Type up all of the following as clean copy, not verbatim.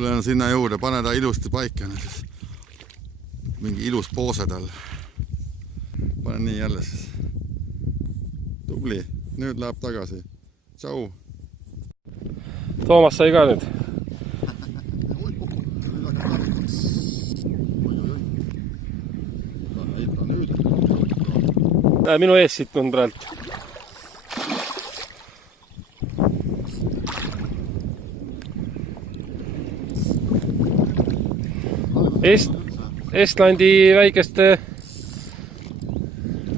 tulen sinna juurde, pane ta ilusti paika. Siis. Mingi ilus poose tal. Pane nii jälle siis. Tubli, nüüd läheb tagasi. Tšau. Toomas sai ka nüüd. Minu ees siit on praegu. Estlandi väikeste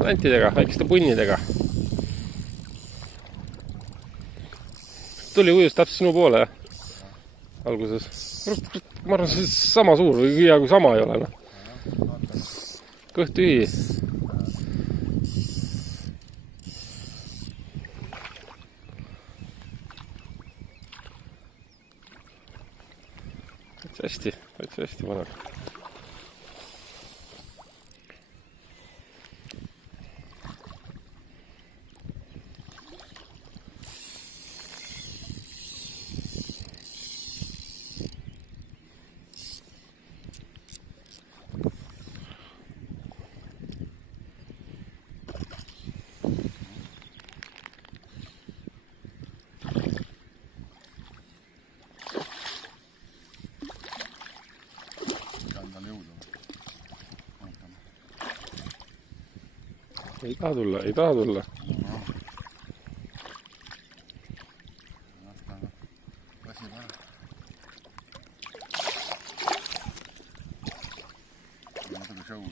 lantidega, väikeste punnidega. Tuli ujus täpselt sinu poole alguses. Ma arvan, see sama suur või kui sama ei ole. Kõht tühi. Täitsa hästi mõned. Ei taha tulla. Natuke show.